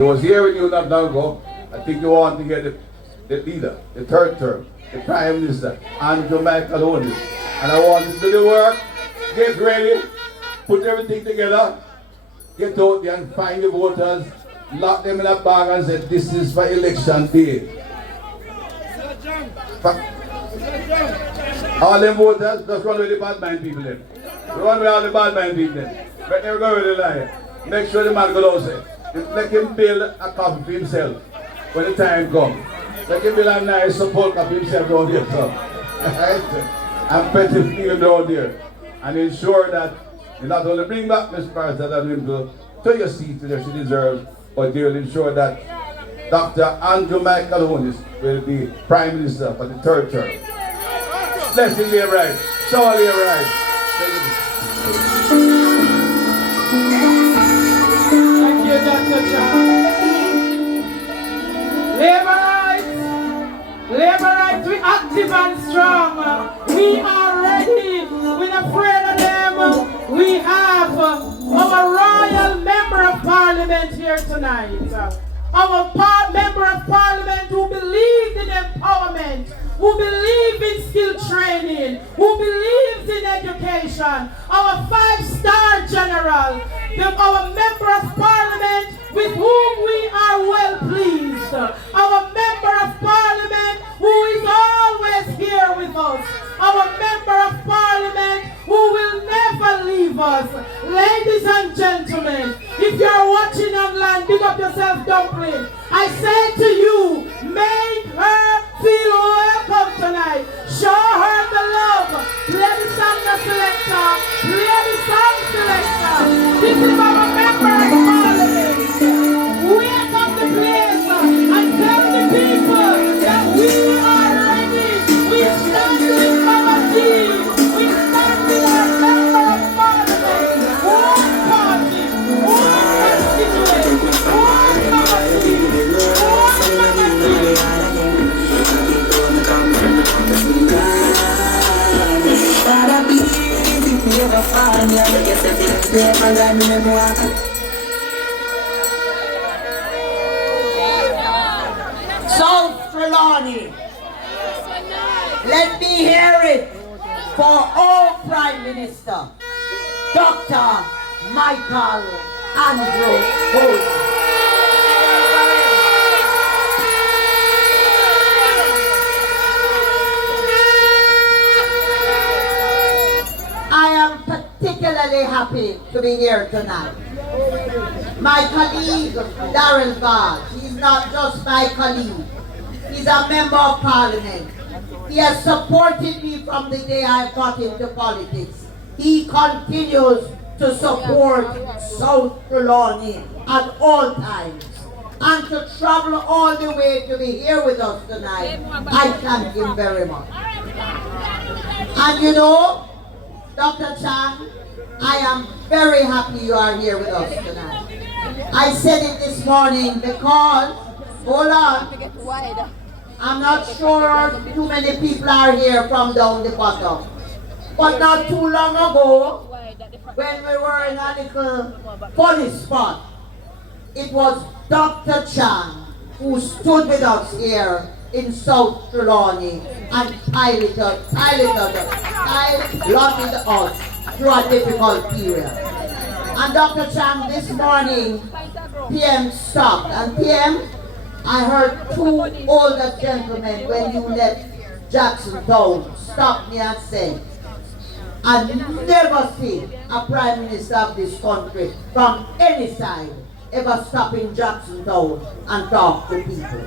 He was here with you not long ago. I think you want to hear the leader, the third term, the Prime Minister, Andrew Trelawny. And I want you to do the work, get ready, put everything together, get out there and find the voters, lock them in a bag and say, this is for election day. All them voters, just run with the bad mind people then. Run with all the bad mind people then. But never go with the liar. Make sure the man goes out there. Let him build a coffee for himself when the time comes. Let him build a nice support for himself down there. So. And pet him even down there. And ensure that you not only bring back Ms. Parza and him to your seat where she deserves, but they will ensure that Dr. Andrew Trelawny will be Prime Minister for the third term. Blessing you right. Surely you're right. Thank you, Dr. John. Labor rights, we active and strong. We are ready. We're not afraid of them. We have our royal member of parliament here tonight. Our member of parliament who believes in empowerment, who believes in skill training, who believes in education. Our 5-star general, our member of parliament with whom we are well pleased. Our member of parliament who is always here with us. Our member of parliament who will never leave us. Ladies and gentlemen, if you're watching online, big up yourself, Dumpling. I say to you, make her feel welcome tonight. Show her the love. Play the song, the selector. Play the song, selector. This is our member of parliament. Wake up the place and tell the people that we are ready. We stand with our team. We stand with our member of parliament. One party, one constituent, one mama team, one mama team. South Trelawny, let me hear it for our Prime Minister, Dr. Michael Andrew Holt. I am particularly happy to be here tonight. My colleague, Darrell God, he's not just my colleague, he's a member of parliament. He has supported me from the day I got into politics. He continues to support South Trelawny at all times. And to travel all the way to be here with us tonight, I thank him very much. And you know, Dr. Chan, I am very happy you are here with us tonight. I said it this morning because, hold on, I'm not sure too many people are here from down the bottom. But not too long ago, when we were in a little funny spot, it was Dr. Chan who stood with us here in South Trelawny and piloted us through a difficult period. And Dr. Chan, this morning, PM stopped. And PM, I heard 2 older gentlemen when you left Jackson Town stop me and say, I've never seen a Prime Minister of this country from any side ever stop in Jackson Town and talk to people.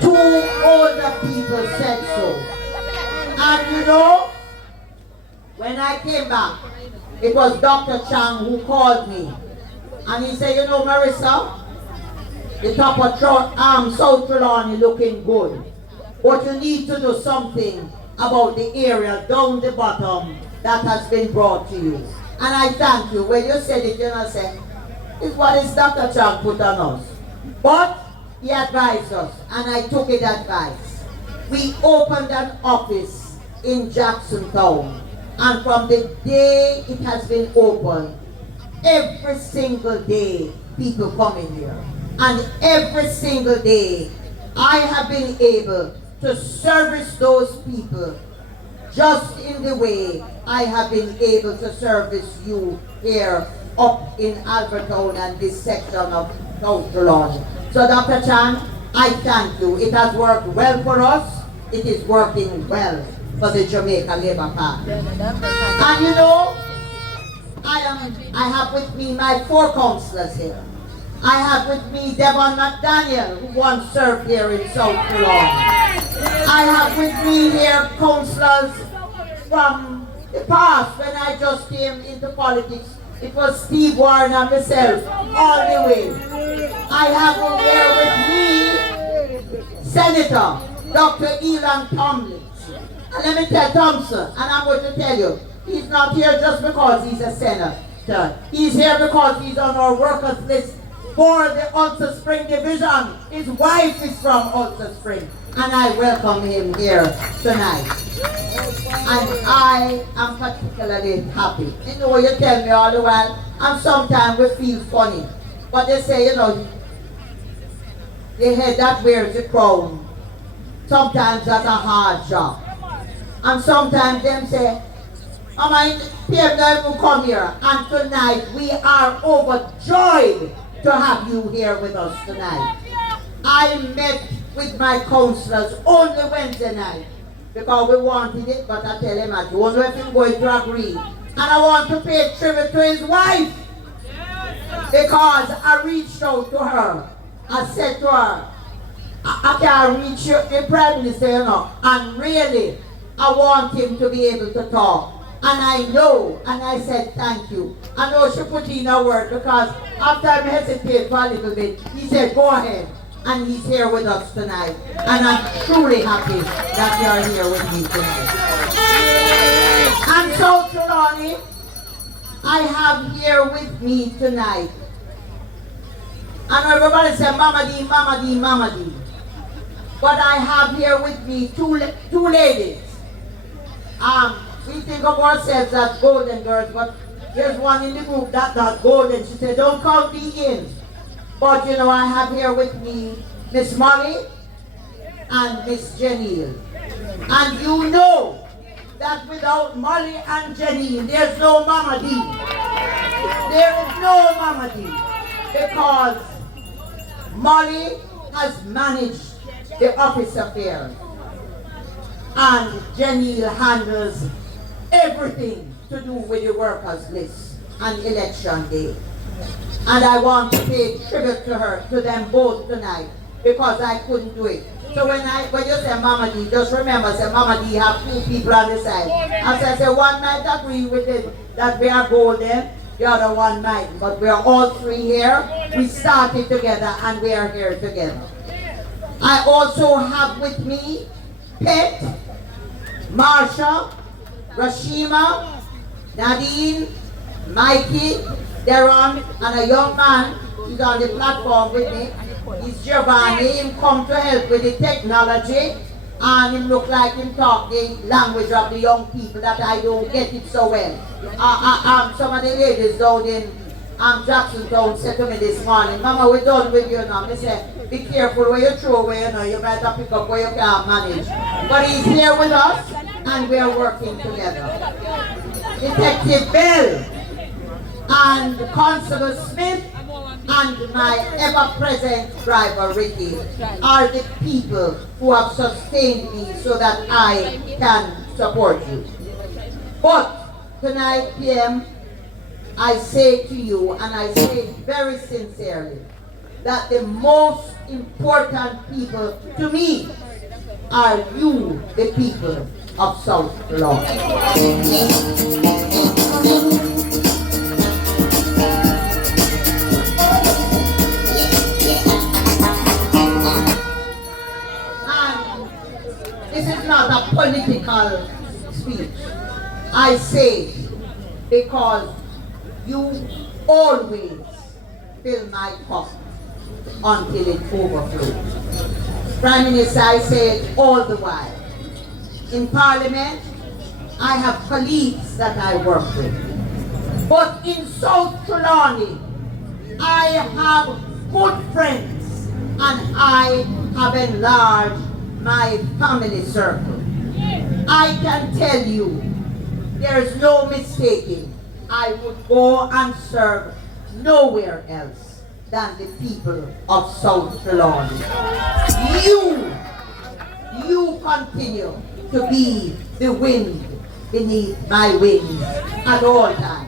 2 older people said so. And you know, when I came back, it was Dr. Chang who called me. And he said, you know, Marissa, the top of South Trelawny looking good. But you need to do something about the area down the bottom that has been brought to you. And I thank you. When you said it, you know, say, it's what is Dr. Chang put on us. But he advised us, and I took his advice. We opened an office in Jackson Town. And from the day it has been opened, every single day, people come in here. And every single day, I have been able to service those people just in the way I have been able to service you here up in Albertown and this section of South Trelawny. So Dr. Chan, I thank you. It has worked well for us. It is working well for the Jamaica Labour Party. And you know, I have with me my 4 councillors here. I have with me Devon McDaniel, who once served here in South Trelawny. I have with me here councillors from the past when I just came into politics. It was Steve Warren and myself all the way. I have here with me Senator Dr. Elan Tomlin. And let me tell Thompson, and I'm going to tell you, he's not here just because he's a senator. He's here because he's on our workers list for the Ulster Spring Division. His wife is from Ulster Spring, and I welcome him here tonight. And I am particularly happy. You know, you tell me all the while, and sometimes we feel funny. But they say, you know, the head that wears the crown, sometimes that's a hard job. And sometimes them say, Mama, PM will come here. And tonight we are overjoyed to have you here with us tonight. I met with my councillors only Wednesday night because we wanted it, but I tell him I don't know if he's going to agree. And I want to pay tribute to his wife because I reached out to her. I said to her, I can reach the Prime Minister, you know, and really I want him to be able to talk. And I know, and I said thank you. I know she put in a word because after I hesitated for a little bit, he said go ahead. And he's here with us tonight. And I'm truly happy that you are here with me tonight. And so Trelawny, I have here with me tonight. And everybody said Mama D, Mama D, Mama D. But I have here with me two ladies. We think of ourselves as golden girls, but there's one in the group that's not golden. She said, don't count me in. But you know, I have here with me Miss Molly and Miss Janelle. And you know that without Molly and Janelle, there's no Mama D. There is no Mama D. Because Molly has managed the office affairs. And Janelle handles everything to do with the workers' list and election day. And I want to pay tribute to her, to them both tonight, because I couldn't do it. So when you say Mama D, just remember, say Mama D have 2 people on the side. As I say, one might agree with it that we are golden, the other one might, but we are all 3 here. We started together and we are here together. I also have with me Pet, Marsha, Rashima, Nadine, Mikey, Deron, and a young man. He's on the platform with me. He's Giovanni. He come to help with the technology. And him look like him talk the language of the young people that I don't get it so well. Some of the ladies down in Jacksontown said to me this morning, Mama, we're done with you now. I said, be careful where you throw away, you know, you might have to pick up where you can't manage. But he's here with us and we are working together. Detective Bell and Constable Smith and my ever-present driver Ricky are the people who have sustained me so that I can support you. But tonight, PM, I say to you, and I say very sincerely, that the most important people to me are you, the people of South Trelawny. This is not a political speech. I say it because you always fill my cup until it overflows. Prime Minister, I say it all the while. In Parliament, I have colleagues that I work with. But in South Trelawny, I have good friends, and I have enlarged my family circle. I can tell you, there is no mistaking. I would go and serve nowhere else than the people of South Trelawny. You continue to be the wind beneath my wings at all times.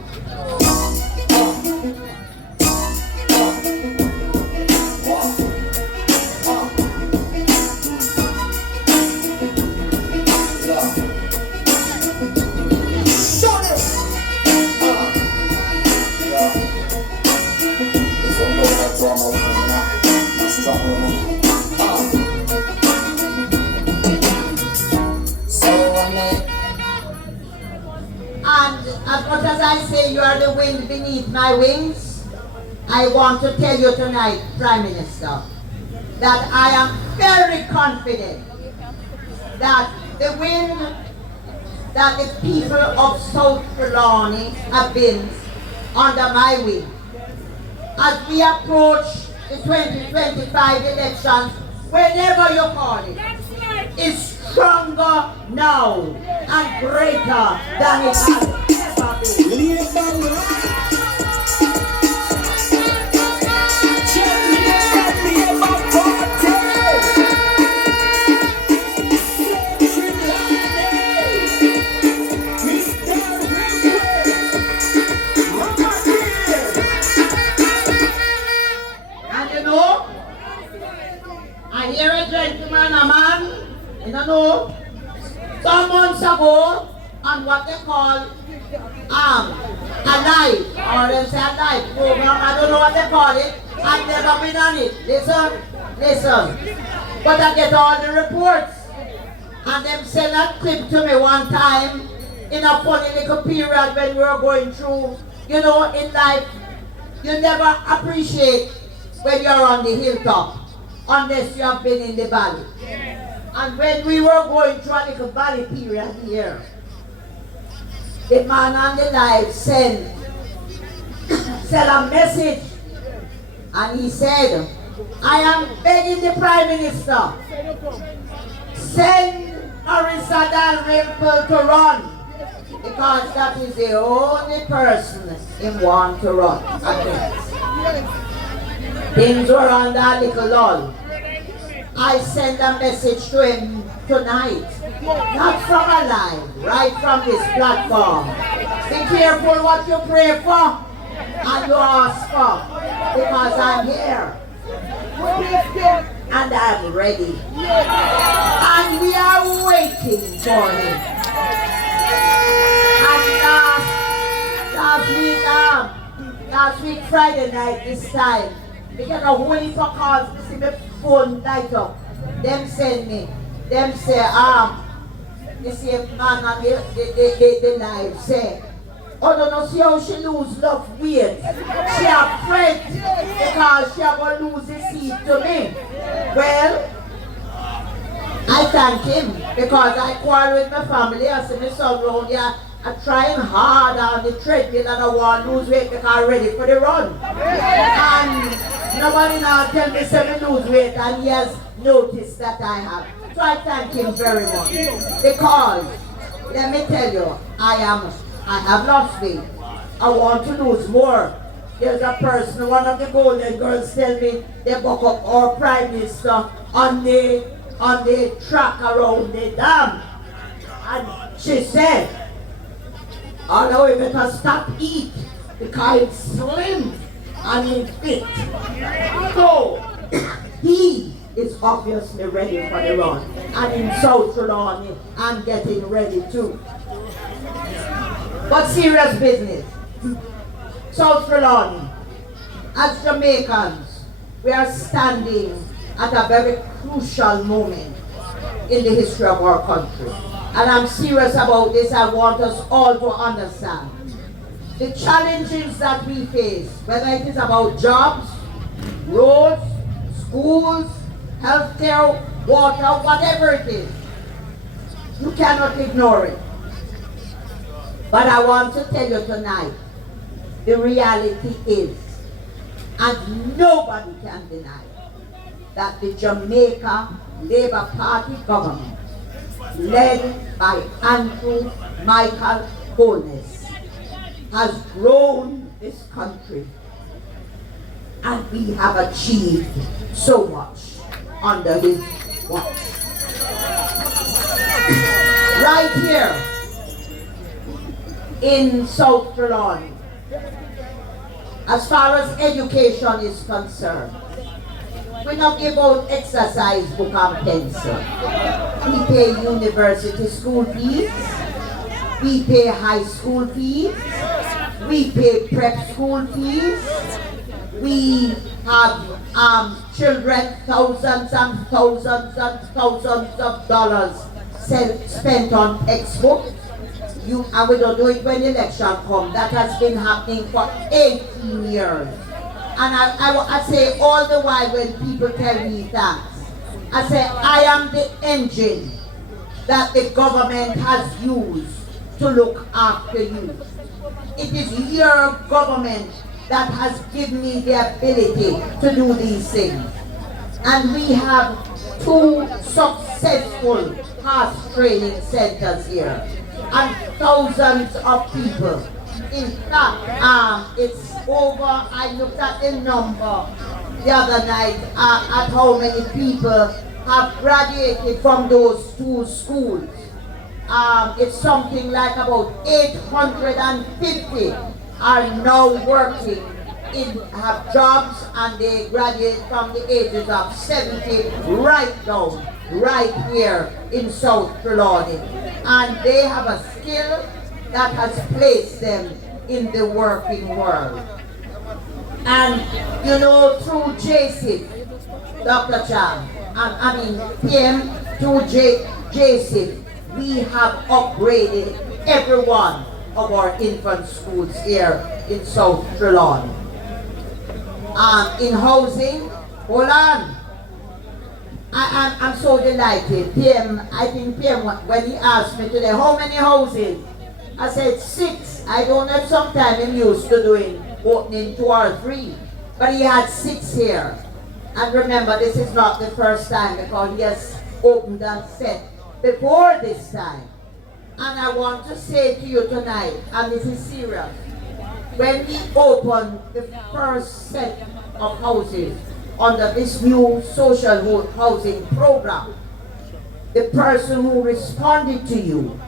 And as much as I say you are the wind beneath my wings, I want to tell you tonight, Prime Minister, that I am very confident that the wind that the people of South Trelawny have been under my wing. As we approach the 2025 elections, whenever you call it, is stronger now and greater than it has ever been. And you know, I hear a gentleman, a man, you know, some months ago on what they call a live, or they say a live program, I don't know what they call it, I've never been on it. Listen. But I get all the reports, and them send that clip to me one time in a funny little period when we were going through, you know, in life, you never appreciate when you're on the hilltop unless you have been in the valley. And when we were going through a little valley period here, the man on the live sent a message, and he said, I am begging the Prime Minister, send Marissa Dalrymple to run, because that is the only person he wants to run against. Things were on that little lull. I send a message to him tonight, not from a live, right from this platform. Be careful what you pray for and you ask for, because I'm here and I'm ready, and we are waiting for him. And last week Friday night this time, we get a whole heap of calls to see my phone light up. Them send me. Them say, you see a man on the live say, oh, don't see how she lose enough weight. She afraid because she going to lose the seat to me. Well, I thank him because I quarrel with my family. I see my son around here. I'm trying hard on the treadmill and I want to lose weight because I'm ready for the run. And nobody now tell me to lose weight, and he has noticed that I have. So I thank him very much. Because, let me tell you, I have lost weight. I want to lose more. There's a person, one of the Golden Girls tell me they buck up our Prime Minister on the track around the dam. And she said, oh no, we better stop eat because it's slim and it's fit. So, he is obviously ready for the run. And in South Trelawny, I'm getting ready too. But serious business. South Trelawny, as Jamaicans, we are standing at a very crucial moment in the history of our country. And I'm serious about this. I want us all to understand the challenges that we face, whether it is about jobs, roads, schools, healthcare, water, whatever it is. You cannot ignore it. But I want to tell you tonight, the reality is And nobody can deny that the Jamaica Labour Party government, led by Andrew Michael Holness, has grown this country, and we have achieved so much under his watch. Right here in South Trelawny, as far as education is concerned, we don't give out exercise book and pencil. We pay university school fees, we pay high school fees, we pay prep school fees, we have children thousands and thousands and thousands of dollars spent on textbooks. And we don't do it when election comes. That has been happening for 18 years. And I say all the while when people tell me thanks, I say I am the engine that the government has used to look after you. It is your government that has given me the ability to do these things. And we have 2 successful horse training centers here, and thousands of people. In fact, it's over, I looked at the number the other night at how many people have graduated from those 2 schools. It's something like about 850 are now working, have jobs, and they graduate from the ages of 70 right here in South Trelawny. And they have a skill that has placed them in the working world. And you know, through JCIP, Dr. Chang, PM, through JCIP, we have upgraded every one of our infant schools here in South Trelawny. In housing, hold on. I'm so delighted. I think PM, when he asked me today, how many houses? I said 6. I don't know, sometime I'm used to doing opening 2 or 3. But he had 6 here. And remember, this is not the first time, because he has opened and set before this time. And I want to say to you tonight, and this is serious, when we open the first set of houses under this new social housing program, the person who responded to you,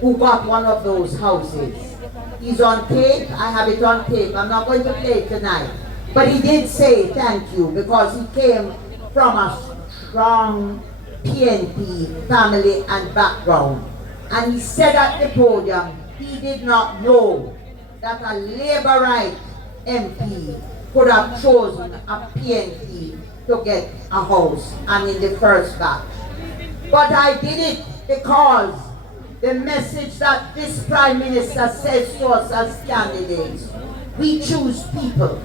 who got one of those houses, he's on tape. I have it on tape. I'm not going to play it tonight. But he did say thank you, because he came from a strong PNP family and background. And he said at the podium, he did not know that a Labourite MP could have chosen a PNP to get a house, and in the first batch. But I did it because the message that this Prime Minister says to us as candidates, we choose people,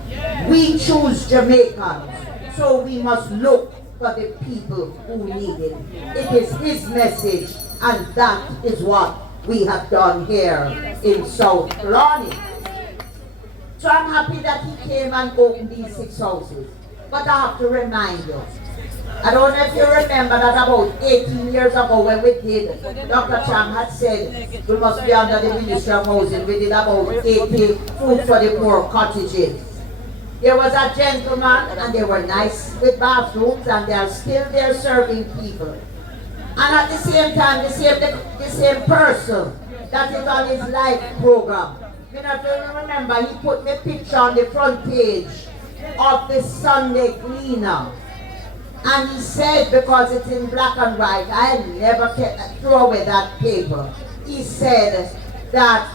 we choose Jamaicans, so we must look for the people who need it. It is his message, and that is what we have done here in South Trelawny. So I'm happy that he came and opened these 6 houses. But I have to remind you, I don't know if you remember that about 18 years ago when we did, Dr. Chang had said we must be under the Ministry of Housing. We did about 80 food for the poor cottages. There was a gentleman, and they were nice with bathrooms, and they are still there serving people. And at the same time, the same person that is on his life program, you know, if you remember, he put the picture on the front page of the Sunday Gleaner. And he said, because it's in black and white, I never throw away that paper. He said that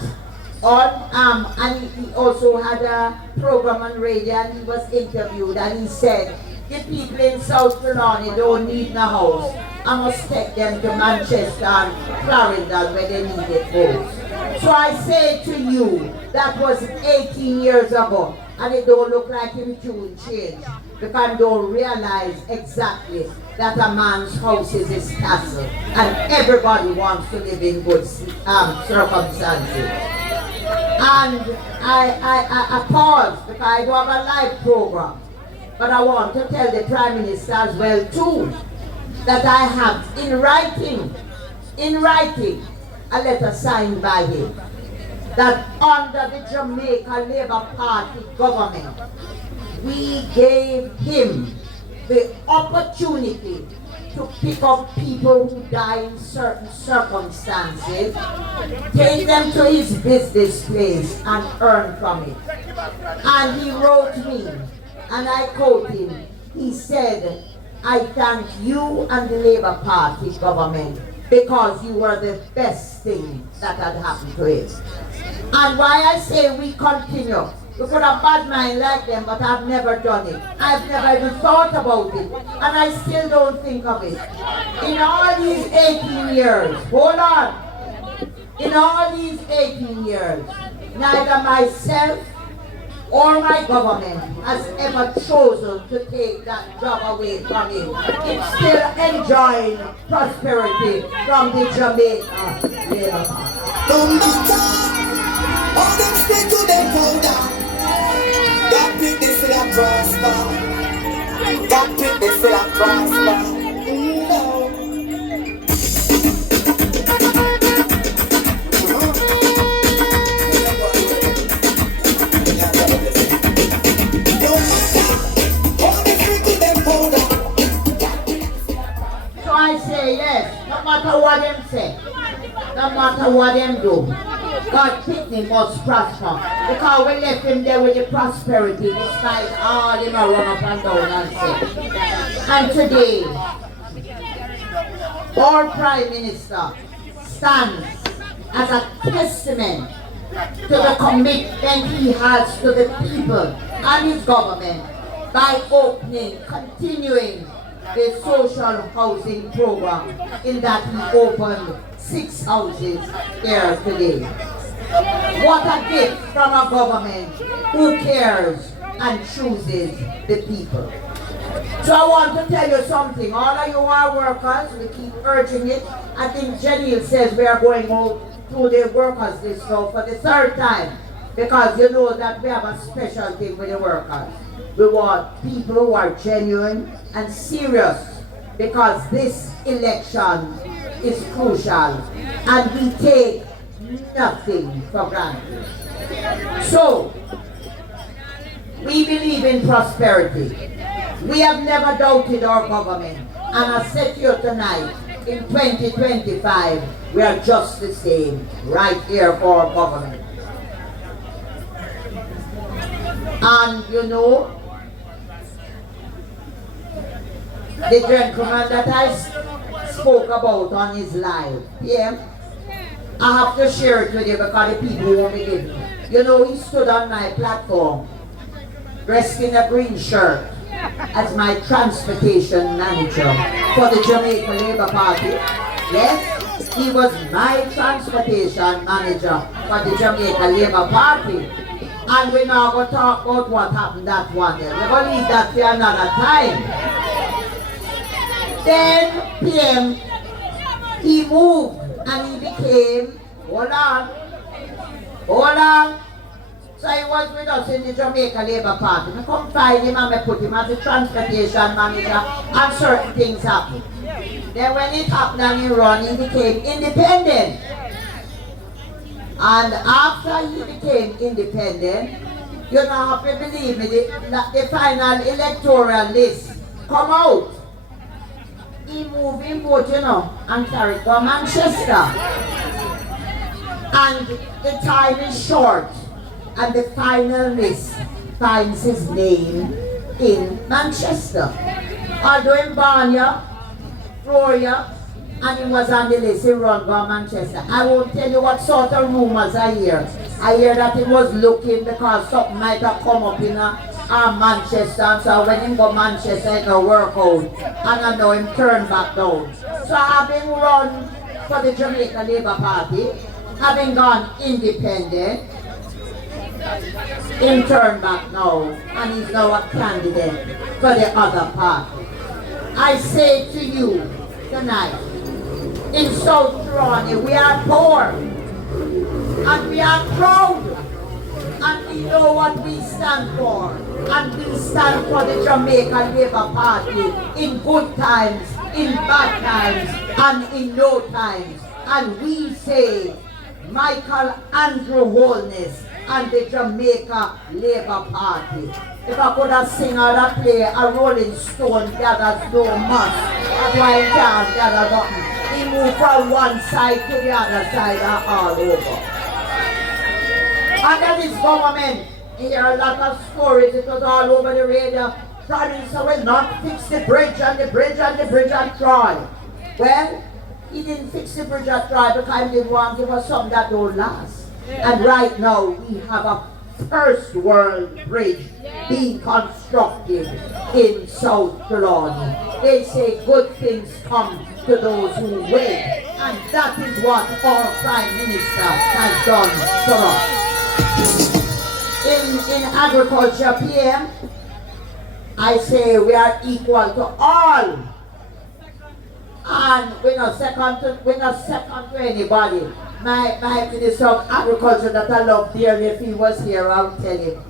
and he also had a program on radio, and he was interviewed, and he said, the people in South Trelawny don't need no house. I must take them to Manchester and Clarendon where they need it most. So I say to you, that was 18 years ago, and it don't look like him tune change, because don't realize exactly that a man's house is his castle, and everybody wants to live in good circumstances. And I paused because I do have a live program. But I want to tell the Prime Minister as well too, that I have in writing, a letter signed by him, that under the Jamaica Labour Party government, we gave him the opportunity to pick up people who die in certain circumstances, take them to his business place and earn from it. And he wrote me, and I quote him, he said, I thank you and the Labour Party government because you were the best thing that had happened to it. And why I say we continue, we could have bad mind like them, but I've never done it. I've never even thought about it, and I still don't think of it. In all these 18 years, hold on, in all these 18 years, neither myself or my government has ever chosen to take that job away from him. It's still enjoying prosperity from the Jamaica Labour Party. Don't matter, all them stay to them powder. God pick this in a prosper. God pick this in a prosper. So I say yes, no matter what them say, no matter what them do, God Pitney must prosper. Because we left him there with the prosperity despite all him a run up and down and say. And today, our Prime Minister stands as a testament to the commitment he has to the people and his government by continuing the social housing program in that he opened 6 houses here today. What a gift from a government who cares and chooses the people. So I want to tell you something. All of you are workers, we keep urging it. I think Janelle says we are going out to the workers this now for the 3rd time, because you know that we have a special thing with the workers. We want people who are genuine and serious, because this election is crucial and we take nothing for granted. So, we believe in prosperity. We have never doubted our government, and I said to you tonight, in 2025, we are just the same right here for our government. And you know, the gentleman that I spoke about on his live, I have to share it with you because the people won't believe me. You know, he stood on my platform, dressed in a green shirt, as my transportation manager for the Jamaica Labour Party. Yes, he was my transportation manager for the Jamaica Labour Party. And we're now going to talk about what happened that one day. We're going to leave that for another time. Then PM, he moved and he became, hold on. So he was with us in the Jamaica Labour Party. I come find him and I put him as the transportation manager, and certain things happened. Then when it happened and he ran, he became independent. And after he became independent, you don't have to believe me, the final electoral list come out. He moved in vote, you know, and carried to Manchester. And the time is short, and the final list finds his name in Manchester. Although in Barnia, Roya, and he was on the list, he run by Manchester. I won't tell you what sort of rumors I hear. I hear that he was looking because something might have come up in Manchester, and so when he go Manchester, he go work out. And I know him turn back down. So having run for the Jamaica Labour Party, having gone independent, him turn back now, and he's now a candidate for the other party. I say to you tonight, in South Trelawny, we are poor. And we are proud. And we know what we stand for. And we stand for the Jamaican Labour Party in good times, in bad times, and in no times. And we say, Michael Andrew Holness and the Jamaica Labour Party. If I could have sing or have play a Rolling Stone gathers no muss, that's why I can't gather nothing. We move from one side to the other side and all over. Under this government, you hear a lot of stories, it was all over the radio. Prime Minister will not fix the bridge and the bridge and the bridge at Troy. Well, he didn't fix the bridge at Troy because he didn't want to give us something that don't last. And right now, we have a first world bridge being constructed in South Trelawny. They say good things come to those who wait. And that is what our Prime Minister has done for us. In agriculture, PM, I say we are equal to all. And we're not second to anybody. My Minister of Agriculture that I love dearly, if he was here, I would tell him.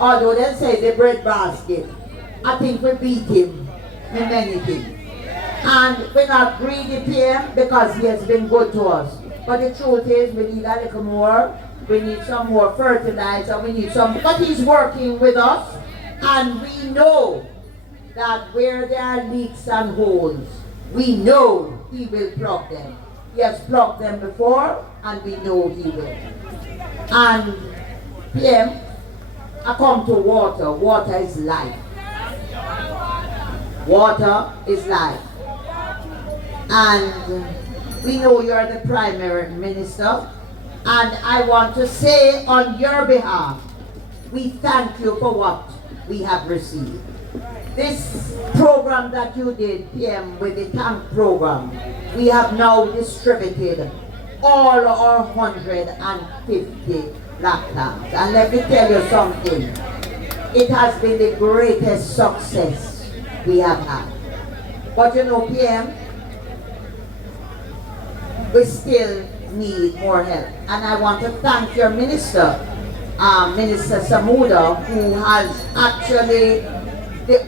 Although they say the bread basket, I think we beat him in many things. And we're not greedy, PM, because he has been good to us. But the truth is, we need a little more. We need some more fertilizer, we need some, but he's working with us, and we know that where there are leaks and holes, we know he will plug them. He has plugged them before, and we know he will. And PM, I come to water. Water is life. Water is life. And we know you're the Prime Minister. And I want to say on your behalf, we thank you for what we have received. This program that you did, PM, with the tank program, we have now distributed all our 150 black tanks. And let me tell you something, it has been the greatest success we have had. But you know, PM, we still need more help. And I want to thank your minister, Minister Samuda, who has actually the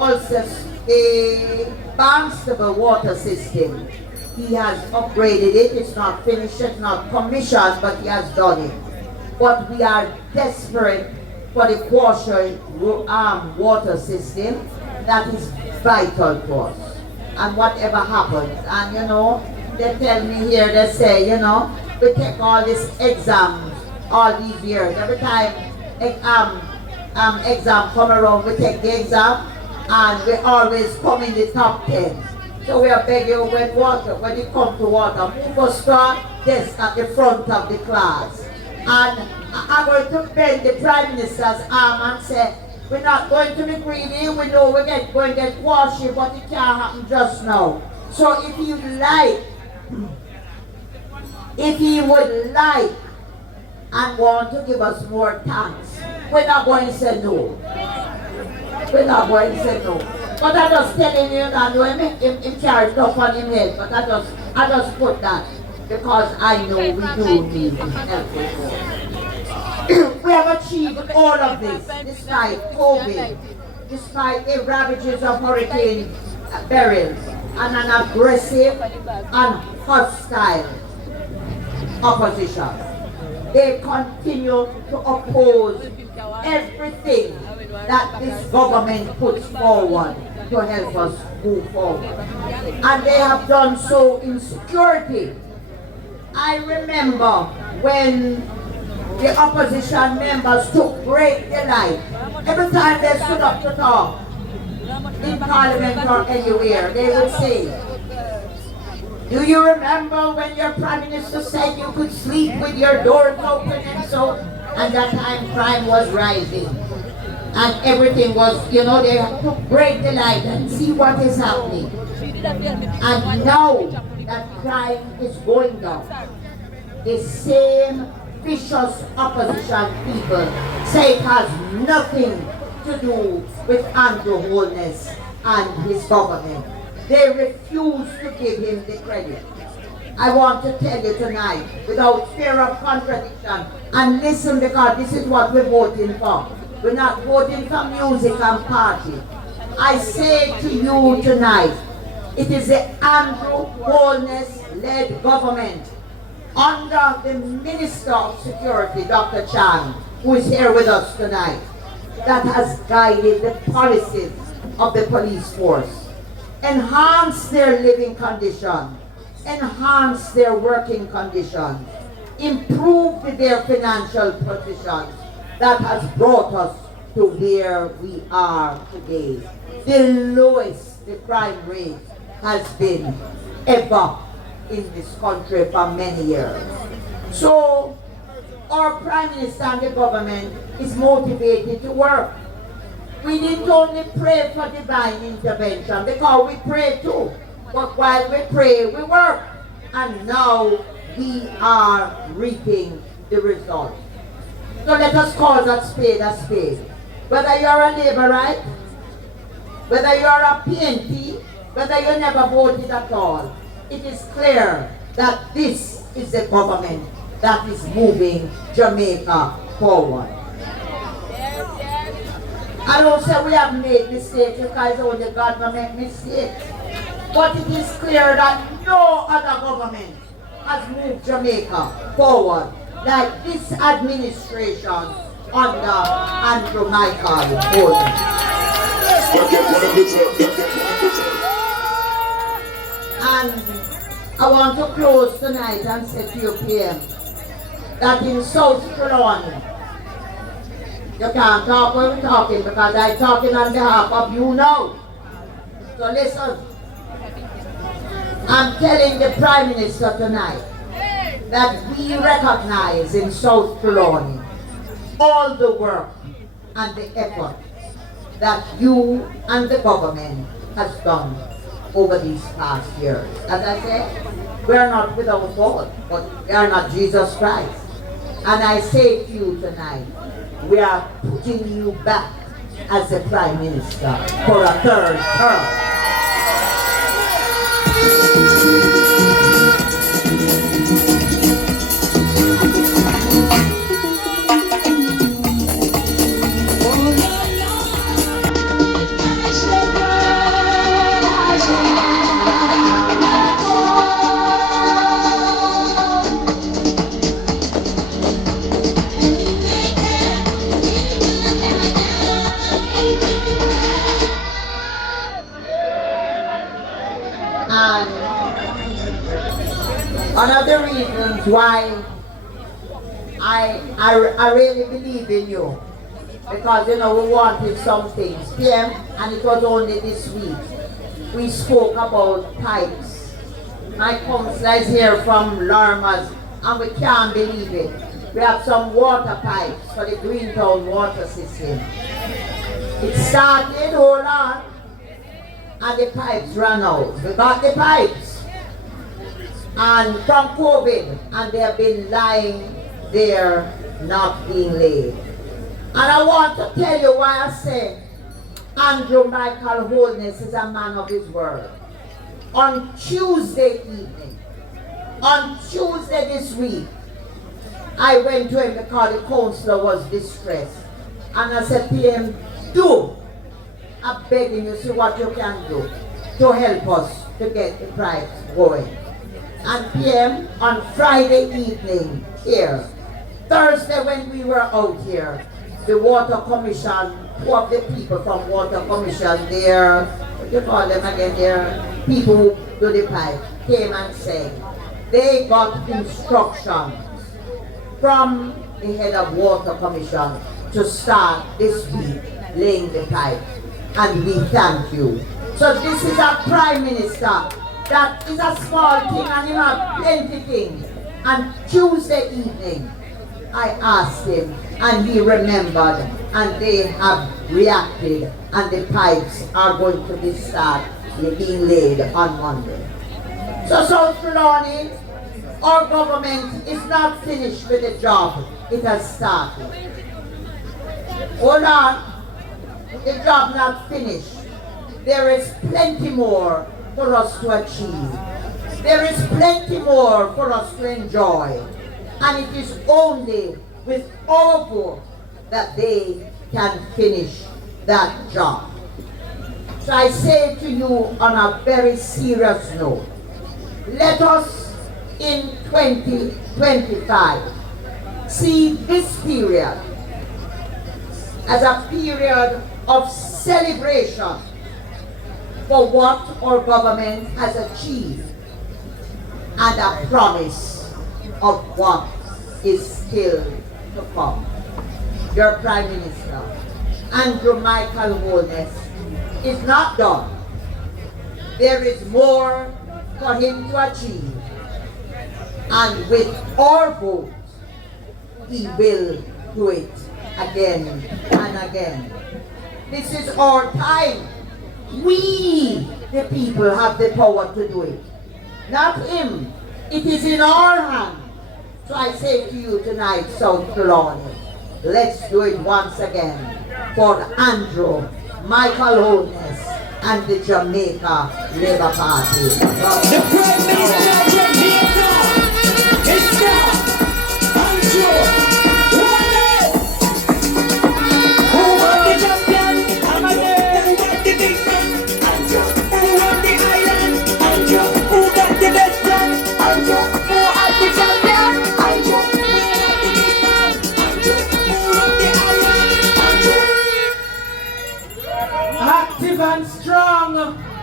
Barnstable water system. He has upgraded it. It's not finished, it's not commissioned, but he has done it. But we are desperate for the Quasher water system that is vital to us. And whatever happens, and you know, they tell me here, they say, you know, we take all these exams all these years. Every time exam come around, we take the exam and we always come in the top 10. So we are begging when it comes to water, move us to desk at the front of the class. And I'm going to bend the Prime Minister's arm and say, we're not going to be greedy, we know we're going to get washy, but it can't happen just now. So if you like, if he would like and want to give us more tanks, we're not going to say no. We're not going to say no. But I'm just telling you that him carry stuff on him head, but I just put that because I know we do need help. We have achieved all of this despite COVID, despite the ravages of Hurricane Beryl, and an aggressive and hostile opposition. They continue to oppose everything that this government puts forward to help us move forward. And they have done so in security. I remember when the opposition members took great delight. Every time they stood up to talk, in Parliament or anywhere, they would say, do you remember when your Prime Minister said you could sleep with your doors open and so? And that time crime was rising. And everything was, you know, they took great delight and see what is happening. And now that crime is going down, the same vicious opposition people say it has nothing to do with Andrew Holness and his government. They refuse to give him the credit. I want to tell you tonight, without fear of contradiction, and listen, because this is what we're voting for. We're not voting for music and party. I say to you tonight, it is the Andrew Holness-led government under the Minister of Security, Dr. Chan, who is here with us tonight, that has guided the policies of the police force, enhanced their living conditions, enhanced their working conditions, improved their financial positions, that has brought us to where we are today. The lowest the crime rate has been ever in this country for many years. So our Prime Minister and the government is motivated to work. We didn't only pray for divine intervention, because we pray too. But while we pray, we work. And now we are reaping the results. So let us call that spade a spade. Whether you're a laborite, whether you're a PNP, whether you never voted at all, it is clear that this is the government that is moving Jamaica forward. I don't say we have made mistakes, because only God will make mistakes. But it is clear that no other government has moved Jamaica forward like this administration under Andrew Michael Holness. And I want to close tonight and say to you, PM, that in South Trelawny, you can't talk when we're talking, because I'm talking on behalf of you now. So listen, I'm telling the Prime Minister tonight that we recognize in South Trelawny all the work and the effort that you and the government has done over these past years. As I said, we are not without fault, but we are not Jesus Christ. And I say to you tonight, we are putting you back as the Prime Minister for a third term. One of the reasons why I really believe in you, because you know we wanted some things, PM, and it was only this week we spoke about pipes. My councillor is here from Larmas, and we can't believe it. We have some water pipes for the Greentown water system. It started, hold on, and the pipes ran out. We got the pipes. And from COVID, and they have been lying there not being laid. And I want to tell you why I say Andrew Michael Holness is a man of his word. On Tuesday evening, on Tuesday this week, I went to him because the councillor was distressed. And I said, PM, I'm begging you, see what you can do to help us to get the pipes going. And PM, on Friday evening here, Thursday when we were out here, the Water Commission, two of the people from Water Commission, their, what do you call them again, their people who do the pipe, came and said, they got instructions from the head of Water Commission to start this week laying the pipe. And we thank you. So this is a Prime Minister that is a small thing and you have plenty things. And Tuesday evening, I asked him and he remembered and they have reacted and the pipes are going to be being laid on Monday. So South Trelawny, our government is not finished with the job. It has started. Hold on, the job not finished. There is plenty more for us to achieve. There is plenty more for us to enjoy, and it is only with all work that they can finish that job. So I say to you on a very serious note, let us in 2025 see this period as a period of celebration for what our government has achieved and a promise of what is still to come. Your Prime Minister, Andrew Michael Holness, is not done. There is more for him to achieve, and with our vote, he will do it again and again. This is our time. We, the people, have the power to do it. Not him. It is in our hand. So I say to you tonight, South Trelawny, let's do it once again for Andrew Michael Holness and the Jamaica Labour Party. The Prime Minister of Jamaica is now Andrew Holness. Who won the champion? I'm again. Who got the big man? Andrew. Who won the island? Andrew. Who got the best man? Andrew. Who had the champion? Andrew. Who had the big man? Andrew. Who won the island? Andrew. Active and strong,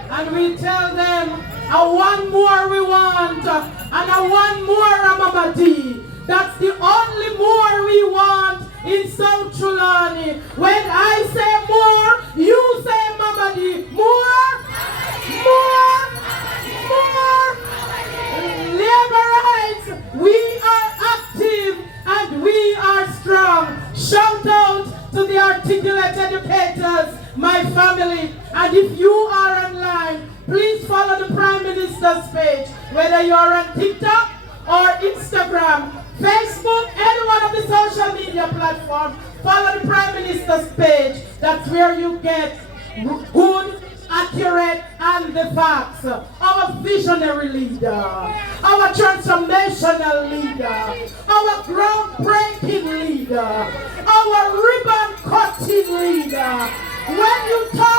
and we tell them, one more we want, and one more Amamadi. That's the only more we want in South Trelawny. When I say more, you say Mamadi. More, more, more. Labor rights, we are active and we are strong. Shout out to the articulate educators, my family. And if you are online, please follow the Prime Minister's page, whether you're on TikTok or Instagram, Facebook, any one of the social media platforms. Follow the Prime Minister's page. That's where you get good, accurate, and the facts. Our visionary leader, our transformational leader, our groundbreaking leader, our ribbon cutting leader. When you talk